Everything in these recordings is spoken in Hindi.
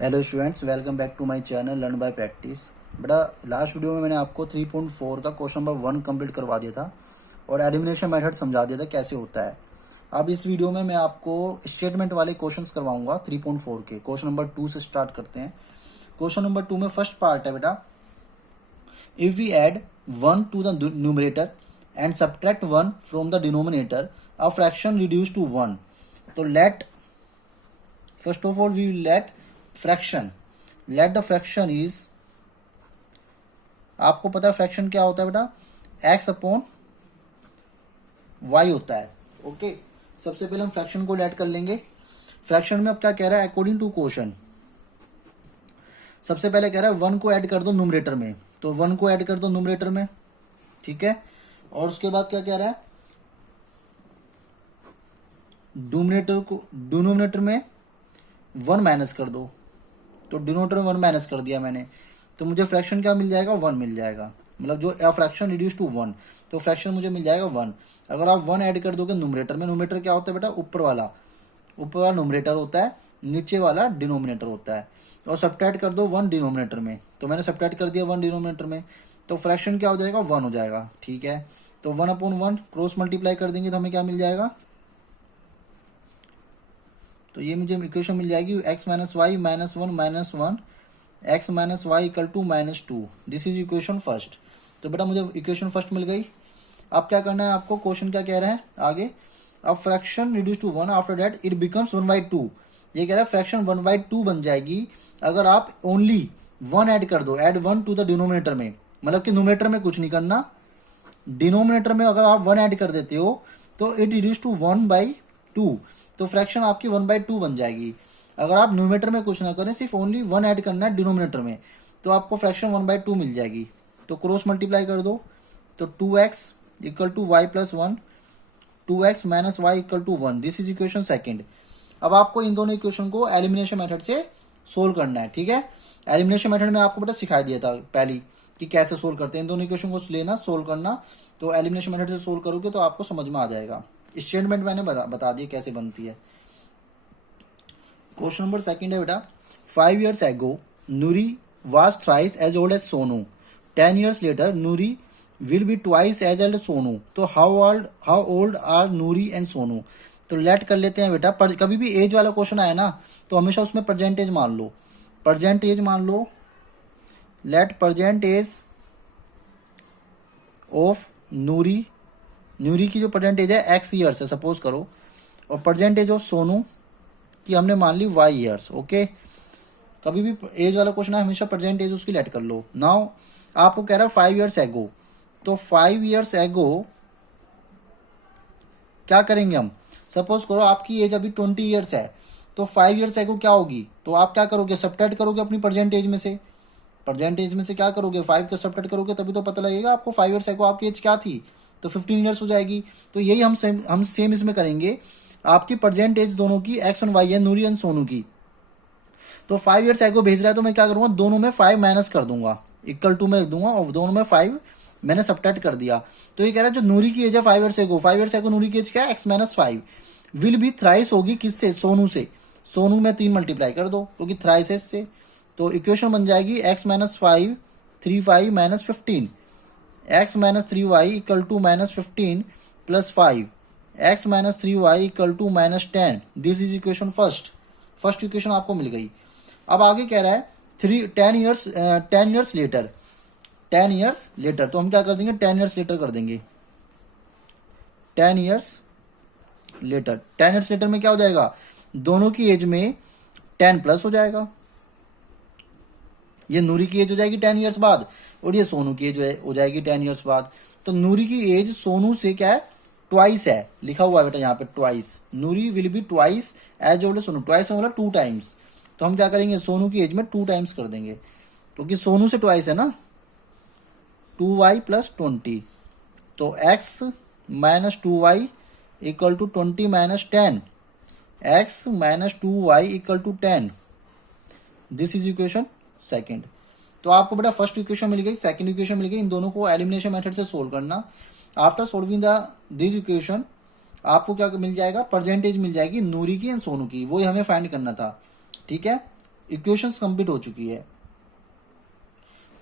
Hello students, welcome back to my channel learn by practice. बेटा, लास्ट वीडियो में मैंने आपको 3.4 का क्वेश्चन नंबर 1 कंप्लीट करवा दिया था और एलिमिनेशन मेथड समझा दिया था कैसे होता है। अब इस वीडियो में मैं आपको स्टेटमेंट वाले क्वेश्चंस करवाऊंगा 3.4 के। क्वेश्चन नंबर 2 से स्टार्ट करते हैं। क्वेश्चन नंबर 2 में फर्स्ट पार्ट है बेटा, if we add 1 to the numerator and subtract 1 from the denominator, a fraction reduce to 1। तो let first of all we let fraction, let the fraction is, आपको पता है फ्रैक्शन क्या होता है बेटा, एक्स अपॉन वाई होता है। ओके, सबसे पहले हम फ्रैक्शन को लेट कर लेंगे। फ्रैक्शन में अब क्या कह रहा है, अकॉर्डिंग टू क्वेश्चन सबसे पहले कह रहा है 1 को ऐड कर दो न्यूमरेटर में, तो 1 को ऐड कर दो न्यूमरेटर में, ठीक है। और उसके बाद क्या कह रहा है, डिनोमिनेटर में 1 माइनस कर दो। तो डिनोमिनेटर में 1 माइनस कर दिया मैंने, तो मुझे फ्रैक्शन क्या मिल जाएगा, 1 मिल जाएगा। मतलब जो फ्रैक्शन रिड्यूस टू 1, तो फ्रैक्शन मुझे मिल जाएगा 1। अगर आप 1 ऐड कर दोगे न्यूमरेटर में, न्यूमरेटर क्या होता है बेटा, ऊपर वाला न्यूमरेटर होता है, नीचे वाला डिनोमिनेटर होता है। और सब्ट्रैक्ट कर दो 1 डिनोमिनेटर में, तो मैंने सब्ट्रैक्ट कर दिया 1 डिनोमिनेटर में, तो फ्रैक्शन क्या हो जाएगा, 1 हो जाएगा, ठीक है। तो 1 अपॉन 1 क्रॉस मल्टीप्लाई कर देंगे तो हमें क्या मिल जाएगा, तो ये मुझे इक्वेशन मिल जाएगी x minus y minus 1 minus 1 x minus y equal to minus 2। This is equation first. तो बेटा मुझे इक्वेशन फर्स्ट मिल गई। अब क्या करना है आपको, क्वेश्चन क्या कह रहा है आगे, अब fraction reduce to 1 after that it becomes 1/2। ये कह रहा है फ्रैक्शन 1/2 बन जाएगी अगर आप ओनली 1 ऐड कर दो, ऐड 1 टू द डिनोमिनेटर में, मतलब कि न्यूमरेटर में कुछ नहीं करना, डिनोमिनेटर में अगर आप 1 ऐड कर देते हो तो इट रिड्यूस टू 1/2, तो फ्रैक्शन आपकी 1/2 बन जाएगी। अगर आप न्यूमरेटर में कुछ ना करें, सिर्फ ओनली 1 ऐड करना है डिनोमिनेटर में, तो आपको फ्रैक्शन 1/2 मिल जाएगी। तो क्रॉस मल्टीप्लाई कर दो, तो 2x equal to y plus 1, 2x minus y equal to 1। This is equation second. अब आपको इन दोनों इक्वेशन को एलिमिनेशन मेथड से सोल्व करना है, ठीक है। एलिमिनेशन मेथड में आपको बेटा सिखा दिया था पहली कि कैसे सोल्व करते हैं। इन दोनों इक्वेशन को लेना, सोल्व करना, तो एलिमिनेशन मेथड से सोल्व करोगे तो आपको समझ में आ जाएगा। स्टेटमेंट मैंने बता दिया कैसे बनती है। क्वेश्चन नंबर सेकंड है बेटा, 5 years ago Noori was thrice as old as Sonu, 10 years later Noori will be twice as old as Sonu. तो how old are Noori and Sonu. तो लेट कर लेते हैं बेटा, पर कभी भी एज वाला क्वेश्चन आया ना तो हमेशा उसमें परसेंटेज मान लो, परसेंटेज मान लो। लेट परसेंटेज ऑफ नूरी, नूरी की जो परसेंटेज है x ईयर्स है सपोज करो, और परसेंटेज ऑफ सोनू की हमने मान ली y ईयर्स। ओके, कभी भी एज वाला क्वेश्चन है हमेशा परसेंटेज उसकी लेट कर लो। नाउ आपको कह रहा है 5 years एगो, तो 5 years एगो क्या करेंगे हम, सपोज करो आपकी एज अभी 20 ईयर्स है, तो 5 years एगो क्या होगी, तो आप क्या करोगे, सब्ट्रैक्ट करोगे अपनी परसेंटेज में से, परसेंटेज में से क्या करोगे, 5 को सब्ट्रैक्ट करोगे तभी तो पता लगेगा आपको 5 years एगो आपकी एज क्या थी, तो 15 years हो जाएगी। तो यही हम सेम इसमें करेंगे। आपकी परसेंटेज दोनों की एक्स और वाई है, नूरी एंड सोनू की, तो 5 years एगो भेज रहा है तो मैं क्या करूंगा, दोनों में 5 माइनस कर दूंगा, इक्वल टू में लिख दूंगा, और दोनों में 5 मैंने सब्ट्रैक्ट कर दिया। तो ये कह रहा है जो नूरी की एज है 5 years एगो, 5 years एगो नूरी की एज क्या है, x minus 5 will be thrice होगी किससे, सोनू से। सोनू में 3 मल्टीप्लाई कर दो क्योंकि थ्राइस है इससे, तो इक्वेशन बन जाएगी x minus 5 3 minus 15, x minus 3y equal to minus 15 plus 5, x minus 3y equal to minus 10। This is equation first equation आपको मिल गई। अब आगे कह रहा है 10 years लेटर, 10 years लेटर, तो हम क्या कर देंगे, 10 years लेटर कर देंगे, 10 years लेटर। 10 years लेटर में क्या हो जाएगा, दोनों की एज में 10 प्लस हो जाएगा, ये नूरी की एज हो जाएगी 10 years बाद, और ये सोनू की एज हो जाएगी 10 years बाद। तो नूरी की एज सोनू से क्या है, ट्वाइस है, लिखा हुआ है बेटा यहाँ पे twice, Noori will be twice as old Sonu, twice मतलब 2 times। तो हम क्या करेंगे, सोनू की एज में 2 times कर देंगे, क्योंकि सोनू से ट्वाइस है ना, 2y प्लस 20, तो x minus 2y equal to 20 minus 10, x minus 2y equal to 10। This is equation second. तो आपको बेटा फर्स्ट इक्वेशन मिल गई, सेकंड इक्वेशन मिल गई, इन दोनों को एलिमिनेशन मेथड से सोल्व करना। आफ्टर सोल्विंग दिस इक्वेशन आपको क्या मिल जाएगा, परसेंटेज मिल जाएगी नूरी की एंड सोनू की, वही हमें फाइंड करना था, ठीक है। इक्वेशंस कंप्लीट हो चुकी है।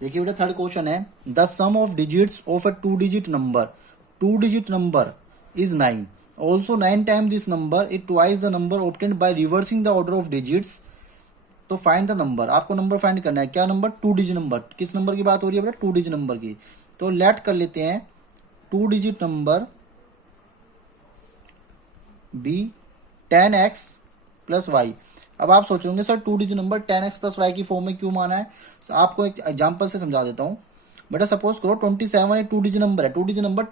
देखिए बेटा थर्ड क्वेश्चन है, the sum of digits of a two digit number is 9, also 9 time this number is twice the number obtained by reversing the order of digits. तो फाइंड द नंबर, आपको नंबर फाइंड करना है। क्या नंबर? Two digit number. किस नंबर की बात हो रही है बेटा? टू डिजिट नंबर की। तो लेट कर लेते हैं two digit number be 10x plus y. अब आप सोचोगे sir two digit number 10x plus y की फॉर्म में क्यों माना है? आपको एक एग्जांपल से समझा देता हूँ बेटा। सपोज करो 27 एक टू डिजिट नंबर है। टू डिजिट नंबर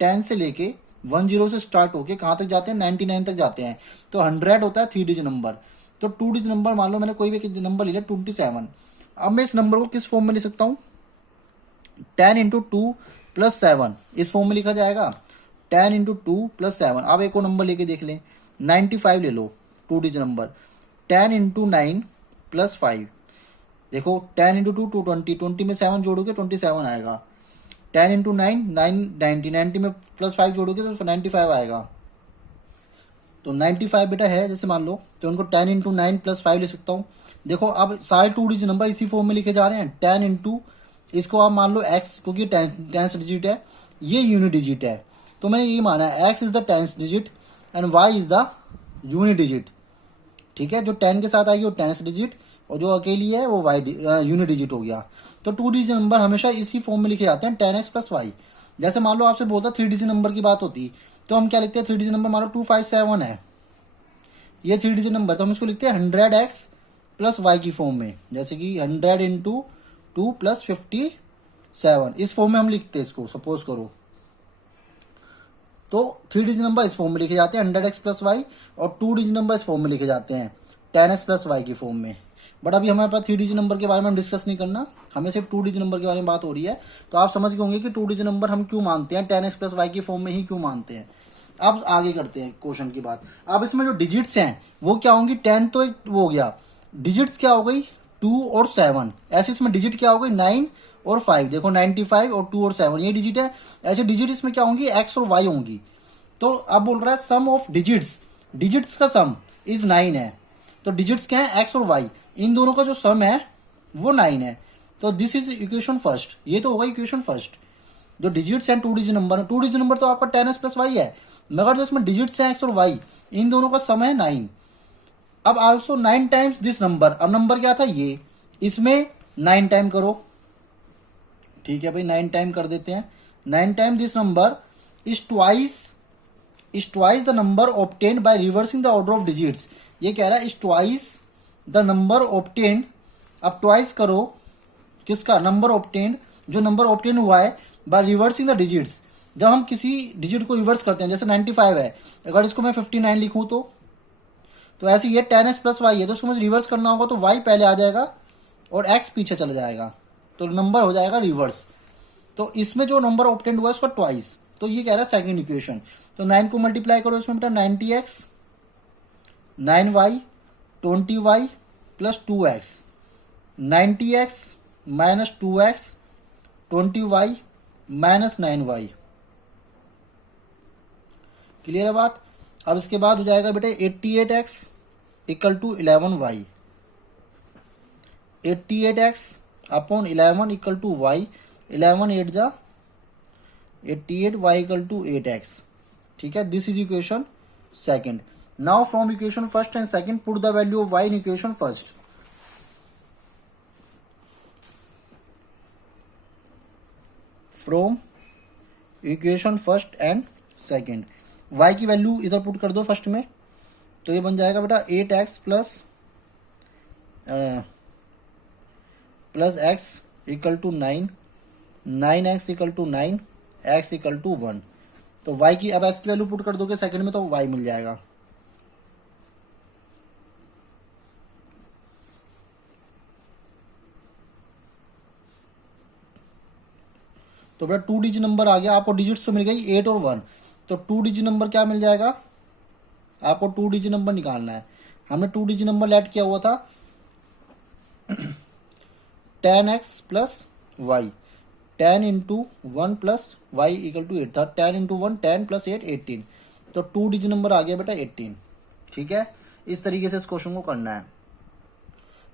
10 से लेके 10 से स्टार्ट होके कहाँ तक जाते हैं? 99 तक जाते हैं। तो 100 होता है थ्री डिजिट नंबर। तो टू डिजिट नंबर मान लो मैंने कोई भी नंबर ले लिया 27। अब मैं इस नंबर को किस फॉर्म में लिख सकता हूँ? 10 इंटू टू प्लस 7 इस फॉर्म में लिखा जाएगा। 10 इंटू टू प्लस 7। अब एक और नंबर लेके देख लें, 95 ले लो two digit number. 10 into 9 plus 5। देखो 10 इंटू टू 220, 20 में 7 जोड़ोगे 27 आएगा। 10 इंटू 9 90, 90 में प्लस 5 जोड़ोगे तो 95 आएगा। तो 95 बेटा है जैसे मान लो, तो उनको 10 इंटू 9 प्लस 5 ले सकता हूँ। देखो अब सारे टू डिजिट नंबर इसी फॉर्म में लिखे जा रहे हैं। 10 इंटू इसको आप मान लो x, क्योंकि 10th डिजिट है, ये यूनिट डिजिट है। तो मैंने ये माना है x is the 10th digit and y is the unit digit. ठीक है, जो 10 के साथ आएगी वो 10th डिजिट और जो अकेली है वो y यूनिट डिजिट हो गया। तो टू डिजिट नंबर हमेशा इसी फॉर्म में लिखे जाते हैं 10x प्लस वाई। जैसे मान लो आपसे बोलता थ्री डिजिट नंबर की बात होती तो हम क्या लिखते हैं? थ्री डिजिट नंबर मान लो 257 है, ये थ्री डिजिट नंबर, तो हम इसको लिखते हैं 100x प्लस वाई की फॉर्म में। जैसे कि 100 इंटू टू प्लस 57 इस फॉर्म में हम लिखते हैं इसको। सपोज करो तो थ्री डिजिट नंबर इस फॉर्म में लिखे जाते हैं 100x प्लस वाई, और टू डिजिट नंबर इस फॉर्म में लिखे जाते हैं 10x प्लस वाई की फॉर्म में। बट अभी हमारे पास थ्री डिजिट नंबर के बारे में हम डिस्कस नहीं करना, हमें सिर्फ टू डिजिट नंबर के बारे में बात हो रही है। तो आप समझ गए होंगे कि टू डिजिट नंबर हम क्यों मानते हैं, 10x प्लस वाई की फॉर्म में ही क्यों मानते हैं। अब आगे करते हैं क्वेश्चन की बात। अब इसमें जो डिजिट्स हैं वो क्या होंगी? 10 तो एक वो हो गया, डिजिट्स क्या हो गई? 2 और 7। ऐसे इसमें डिजिट क्या हो गई? 9 और 5। देखो 95 और 2 और 7 ये डिजिट है। ऐसे डिजिट इसमें क्या होंगी? x और y होंगी। तो अब बोल रहा है सम ऑफ डिजिट्स, डिजिट्स का सम इज 9 है। तो डिजिट्स क्या है? x और y, इन दोनों का जो सम है वो 9 है। तो दिस इज इक्वेशन फर्स्ट। ये तो होगा इक्वेशन फर्स्ट। जो डिजिट्स हैं two digit number, two digit number तो आपका 10x प्लस वाई है, मगर जो इसमें डिजिट्स हैं x और y, इन दोनों का सम है 9। अब आल्सो 9 टाइम्स दिस नंबर। अब नंबर क्या था? ये, इसमें 9 टाइम करो। ठीक है भाई, 9 टाइम कर देते हैं। 9 time this number is twice the number obtained by reversing the order of digits. ये कह रहा है is twice the number obtained. अब ट्वाइस करो किसका? नंबर ऑब्टेन्ड, जो नंबर ऑब्टेन हुआ है बाय रिवर्सिंग द डिजिट्स। जब हम किसी डिजिट को रिवर्स करते हैं, जैसे 95 है, अगर इसको मैं 59 लिखूं तो ऐसे ये 10x प्लस वाई है, तो इसको मुझे रिवर्स करना होगा तो y पहले आ जाएगा और x पीछे चला जाएगा, तो नंबर हो जाएगा रिवर्स। तो इसमें जो नंबर ऑब्टेन हुआ है उसका ट्वाइस। तो ये कह रहा है सेकंड इक्वेशन। तो 9 को मल्टीप्लाई करो इसमें बेटा, 90x 9y 20y plus 2x, 90x minus 2x 20y minus 9y। Clear है बात? अब इसके बाद हो जाएगा बेटे 88x equal to 11y, 88x upon 11 equal to y, 11 8 जा 88, y इक्वल टू 8x। ठीक है, this is equation second. Now from equation first and second put the value of y in equation first. From equation first and second y की वैल्यू इधर पुट कर दो फर्स्ट में, तो ये बन जाएगा बेटा 8x plus x equal to 9, 9x equal to 9, x equal to 1। तो y की अब x की वैल्यू पुट कर दोगे सेकंड में तो y मिल जाएगा। तो बेटा टू डिजिट नंबर आ गया, आपको डिजिट्स तो मिल गई 8 और 1। तो टू डिजिट नंबर क्या मिल जाएगा? आपको टू डिजिट नंबर निकालना है। हमने टू डिजिट नंबर लेट किया हुआ था 10x plus y, 10 into 1 plus y equal to 8 था। 10 इंटू 1 10 प्लस 8 18। तो टू डिजिट नंबर आ गया बेटा 18। ठीक है, इस तरीके से इस क्वेश्चन को करना है।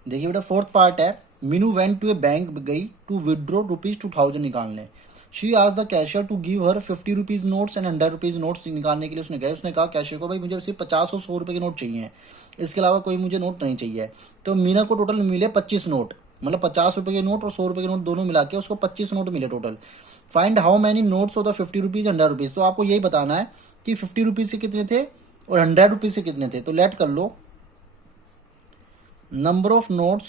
देखिए बेटा फोर्थ पार्ट है, Meenu went to a bank गई टू विदड्रॉ ₹2000 निकालने। शी आज the cashier to give her 50 rupees notes and 100 rupees notes निकालने के लिए उसने गए। उसने कहा कैशियर को भाई मुझे सिर्फ 50 और 100 रुपए के नोट चाहिए, इसके अलावा कोई मुझे नोट नहीं चाहिए। तो मीना को टोटल मिले 25 नोट, मतलब 50 रुपए के नोट और 100 रुपए के नोट दोनों मिला के उसको 25 नोट मिले total. Find how many notes of the 50 rupees 100 rupees. तो आपको यही बताना है कि 50 रुपीज से कितने थे और 100 रुपीज से कितने थे। तो लेट कर लो, नंबर ऑफ नोट्स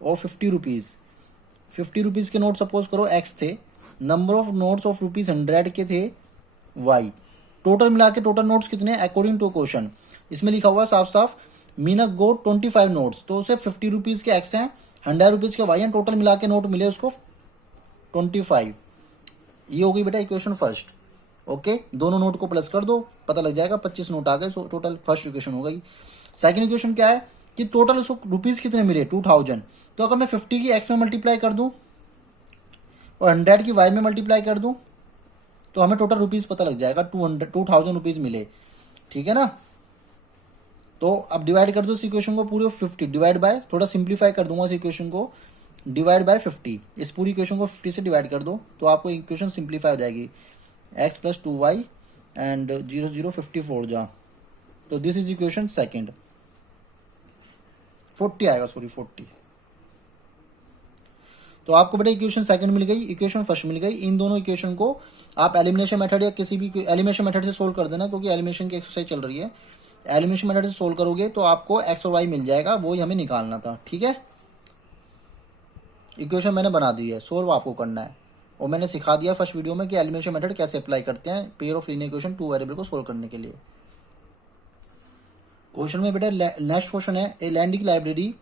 और 50 रुपीज, 50 रुपीज के नोट सपोज करो एक्स थे, number of notes of rupees 100 के थे वाई। टोटल मिला के टोटल नोट्स कितने अकॉर्डिंग टू क्वेश्चन। इसमें लिखा हुआ साफ साफ मीना गोट 25 नोट्स, तो उसे 50 रुपीज के एक्स हैं, 100 रुपीज के वाई हैं, टोटल मिला के नोट मिले उसको 25। ये हो गई बेटा इक्वेशन फर्स्ट। ओके, दोनों नोट को प्लस कर दो, पता लग जाएगा 25 नोट आ गए। सो टोटल फर्स्ट इक्वेशन हो गई। सेकंड इक्वेशन क्या है कि टोटल उसको रुपीज कितने मिले 2000। तो अगर मैं 50 की एक्स में मल्टीप्लाई कर दूं और 100 की वाई में मल्टीप्लाई कर दूं तो हमें टोटल रुपीज पता लग जाएगा, 2000 रुपीज मिले। ठीक है ना। तो अब डिवाइड कर दो इस इक्वेशन को पूरे 50 डिवाइड बाय, थोड़ा सिंप्लीफाई कर दूंगा इस इक्वेशन को, डिवाइड बाय 50। इस पूरी इक्वेशन को 50 से डिवाइड कर दो तो आपको इक्वेशन सिंप्लीफाई हो जाएगी, x प्लस 2y एंड 0 0 54 जा। तो दिस इज इक्वेशन सेकेंड, 40 आएगा, सॉरी 40। तो आपको बेटा इक्वेशन सेकंड मिल गई, इक्वेशन फर्स्ट मिल गई। इन दोनों इक्वेशन को आप एलिमिनेशन मेथड या किसी भी एलिमिनेशन मेथड से सोल्व कर देना, क्योंकि एलिमिनेशन की एक्सरसाइज चल रही है। एलिमिनेशन मेथड से सोल्व करोगे तो आपको एक्स और वाई मिल जाएगा, वो ही हमें निकालना था। ठीक है, इक्वेशन मैंने बना दी है, सोल्व आपको करना है। और मैंने सिखा दिया फर्स्ट वीडियो में कि एलिमिनेशन मेथड कैसे अप्लाई करते हैं pair of linear equation 2 variable को सोल्व करने के लिए। क्वेश्चन में बेटा नेक्स्ट क्वेश्चन है, a lending library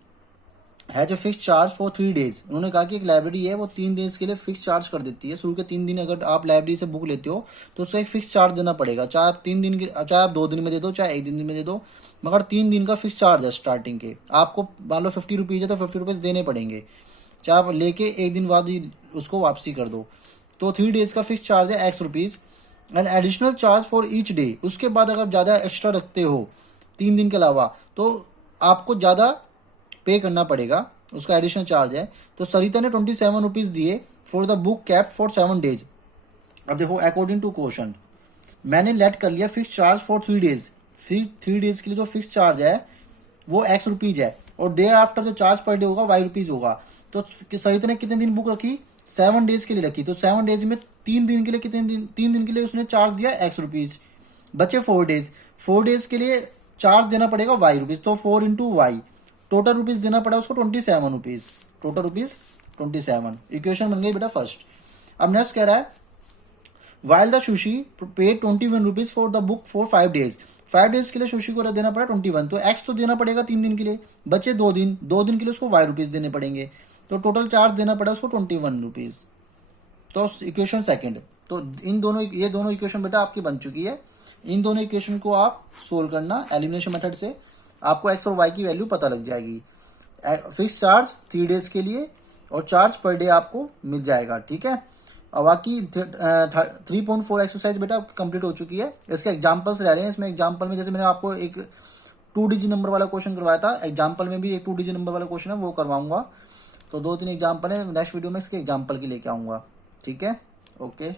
has a fix charge for 3 days. उन्होंने कहा कि एक लाइब्रेरी है वो 3 डेज के लिए फिक्स चार्ज कर देती है। शुरू के 3 दिन अगर आप लाइब्रेरी से बुक लेते हो तो उसको एक फिक्स चार्ज देना पड़ेगा, चाहे आप 3 दिन के, चाहे आप 2 दिन में दे दो, चाहे 1 दिन में दे दो, मगर 3 दिन का फिक्स चार्ज है स्टार्टिंग के। आपको मान लो 50 रुपीज़ है तो 50 रुपीज़ देने पड़ेंगे, चाहे आप लेके 1 दिन बाद ही उसको वापसी कर दो। तो 3 डेज का फिक्स चार्ज है x rupees and additional charge for each day. उसके बाद अगर ज़्यादा एक्स्ट्रा रखते हो 3 दिन के अलावा तो आपको ज़्यादा पे करना पड़ेगा, उसका एडिशनल चार्ज है। तो सरिता ने 27 रुपीज़ दिए for the book cap for 7 days. अब देखो अकॉर्डिंग टू क्वेश्चन मैंने लेट कर लिया फिक्स चार्ज फॉर 3 डेज। फिर 3 डेज के लिए जो फिक्स चार्ज है वो x रुपीज़ है और डे आफ्टर जो चार्ज पर डे होगा y रुपीज़ होगा। तो सरिता ने कितने दिन बुक रखी, 7 डेज के लिए रखी। तो 7 डेज में 3 दिन के लिए कितने दिन, 3 दिन के लिए उसने चार्ज दिया x रुपीज़, बचे 4 डेज। 4 डेज के लिए चार्ज देना पड़ेगा y रुपीज़, तो 4 इंटू वाई, टोटल रुपीज़ देना पड़ा उसको 27 रुपीज़, टोटल रुपीज़ 27। इक्वेशन बन गई बेटा फर्स्ट। अब नेक्स्ट कह रहा है while the sushi paid 21 rupees for the book for 5 days. 5 days के लिए सुशी को देना पड़ा 21, तो एक्स तो देना पड़ेगा 3 दिन के लिए, बचे 2 दिन, 2 दिन के लिए उसको y रुपीज़ देने पड़ेंगे, तो टोटल चार्ज देना पड़ा उसको 21 रुपीज़। तो इक्वेशन सेकंड। तो इन दोनों, ये दोनों इक्वेशन बेटा आपकी बन चुकी है। इन दोनों इक्वेशन को आप सोल्व करना एलिमिनेशन मेथड से, आपको x और y की वैल्यू पता लग जाएगी। फिक्स चार्ज 3 डेज के लिए और चार्ज पर डे आपको मिल जाएगा। ठीक है, और बाकी 3.4 एक्सरसाइज बेटा कंप्लीट हो चुकी है। इसके एग्जांपल्स रह रहे हैं। इसमें एग्जांपल में जैसे मैंने आपको एक 2 डिजिट नंबर वाला क्वेश्चन करवाया था, एग्जांपल में भी एक 2 डिजिट नंबर वाला क्वेश्चन है वो करवाऊंगा। तो 2-3 एग्जांपल है, नेक्स्ट वीडियो में इसके एग्जांपल की लेके आऊंगा। ठीक है, ओके।